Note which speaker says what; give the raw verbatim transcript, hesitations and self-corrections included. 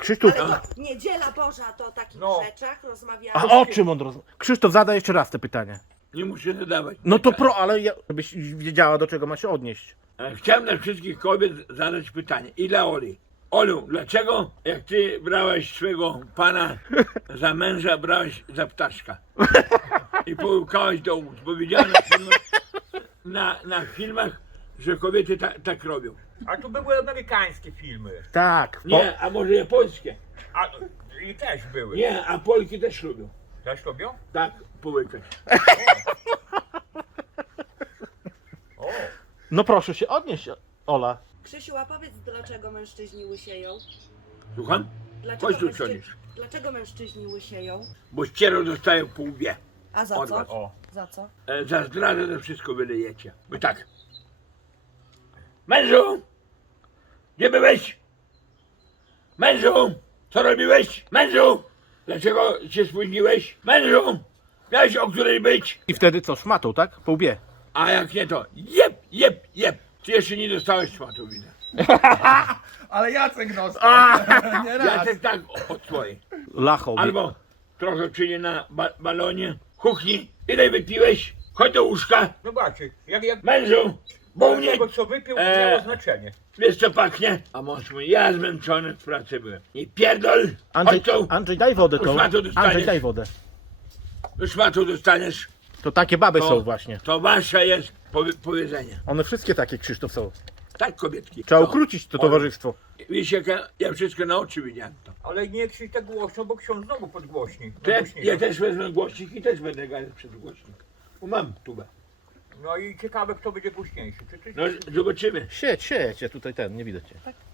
Speaker 1: Krzysztof,
Speaker 2: Ale to niedziela Boża to o takich
Speaker 3: No.
Speaker 2: rzeczach rozmawiamy.
Speaker 1: a o czym on rozmawia? Krzysztof, zadaj jeszcze raz te pytanie.
Speaker 4: Nie muszę zadawać.
Speaker 1: No to pro, ale ja, żebyś wiedziała, do czego ma się odnieść.
Speaker 4: E, Chciałem dla wszystkich kobiet zadać pytanie. I dla Oli. Olu, dlaczego jak ty brałeś swego pana za męża, brałeś za ptaszka? I połykałeś do ust, bo widziałem na filmach, na, na filmach że kobiety ta, tak robią.
Speaker 3: A to były amerykańskie filmy.
Speaker 1: Tak, po,
Speaker 4: Nie, a może japońskie?
Speaker 3: A i też były.
Speaker 4: Nie, a Polki też lubią.
Speaker 3: Też robią?
Speaker 4: Tak, połykać.
Speaker 3: O,
Speaker 1: no proszę się odnieść, Ola.
Speaker 2: Krzysiu, a powiedz, dlaczego mężczyźni łysieją?
Speaker 4: Słucham?
Speaker 2: Dlaczego,
Speaker 4: Chodź tu,
Speaker 2: mężczy...
Speaker 4: wsiądziesz.
Speaker 2: Dlaczego mężczyźni łysieją?
Speaker 4: Bo ściero dostają po łbie.
Speaker 2: A za
Speaker 4: Od
Speaker 2: co?
Speaker 4: was.
Speaker 3: o.
Speaker 2: Za co?
Speaker 4: E, za zdradę to wszystko wylejecie. Bo tak. Mężu! Gdzie byłeś? Mężu! Co robiłeś? Mężu! Dlaczego się spóźniłeś? Mężu! Miałeś o której być?
Speaker 1: I wtedy co, szmatą, tak? Po łbie.
Speaker 4: A jak nie to jeb, jeb, jeb. Ty jeszcze nie dostałeś szmatu, widzę.
Speaker 5: Ale Jacek dostał. Nie
Speaker 4: Ja
Speaker 5: raz.
Speaker 4: też tak od swojej.
Speaker 1: Lachą.
Speaker 4: Albo trochę czynię na ba balonie. Kuchni. Ile wypiłeś? Chodź do łóżka.
Speaker 3: Zobaczcie, jak, jak
Speaker 4: Mężu! Bo u mnie
Speaker 3: tego co wypił
Speaker 4: e,
Speaker 3: miało znaczenie.
Speaker 4: wiesz co pachnie? A mąż mówi, ja zmęczony w pracy byłem. Nie pierdol!
Speaker 1: Andrzej,
Speaker 4: Chodź tu!
Speaker 1: Andrzej, daj wodę tą.
Speaker 4: Szmatu dostaniesz.
Speaker 1: Andrzej, daj wodę.
Speaker 4: Do szmatu dostaniesz.
Speaker 1: To takie baby
Speaker 4: To,
Speaker 1: są właśnie.
Speaker 4: to wasze jest powie powiedzenie.
Speaker 1: One wszystkie takie, Krzysztof, są.
Speaker 4: Tak, kobietki.
Speaker 1: Trzeba
Speaker 4: To.
Speaker 1: ukrócić to
Speaker 4: O,
Speaker 1: towarzystwo.
Speaker 4: Wiesz jak ja, ja wszystko na oczy widziałem to.
Speaker 3: Ale nie krzycz tak głośno, bo ksiądz znowu podgłośni.
Speaker 4: To ja,
Speaker 3: Nagłośnika.
Speaker 4: ja też wezmę głośnik i też będę gadał przez głośnik. Bo mam tubę.
Speaker 3: No i ciekawe kto będzie głośniejszy. Czy ty,
Speaker 4: No zobaczymy.
Speaker 1: Siedź, siedź, ja tutaj ten, nie widać cię.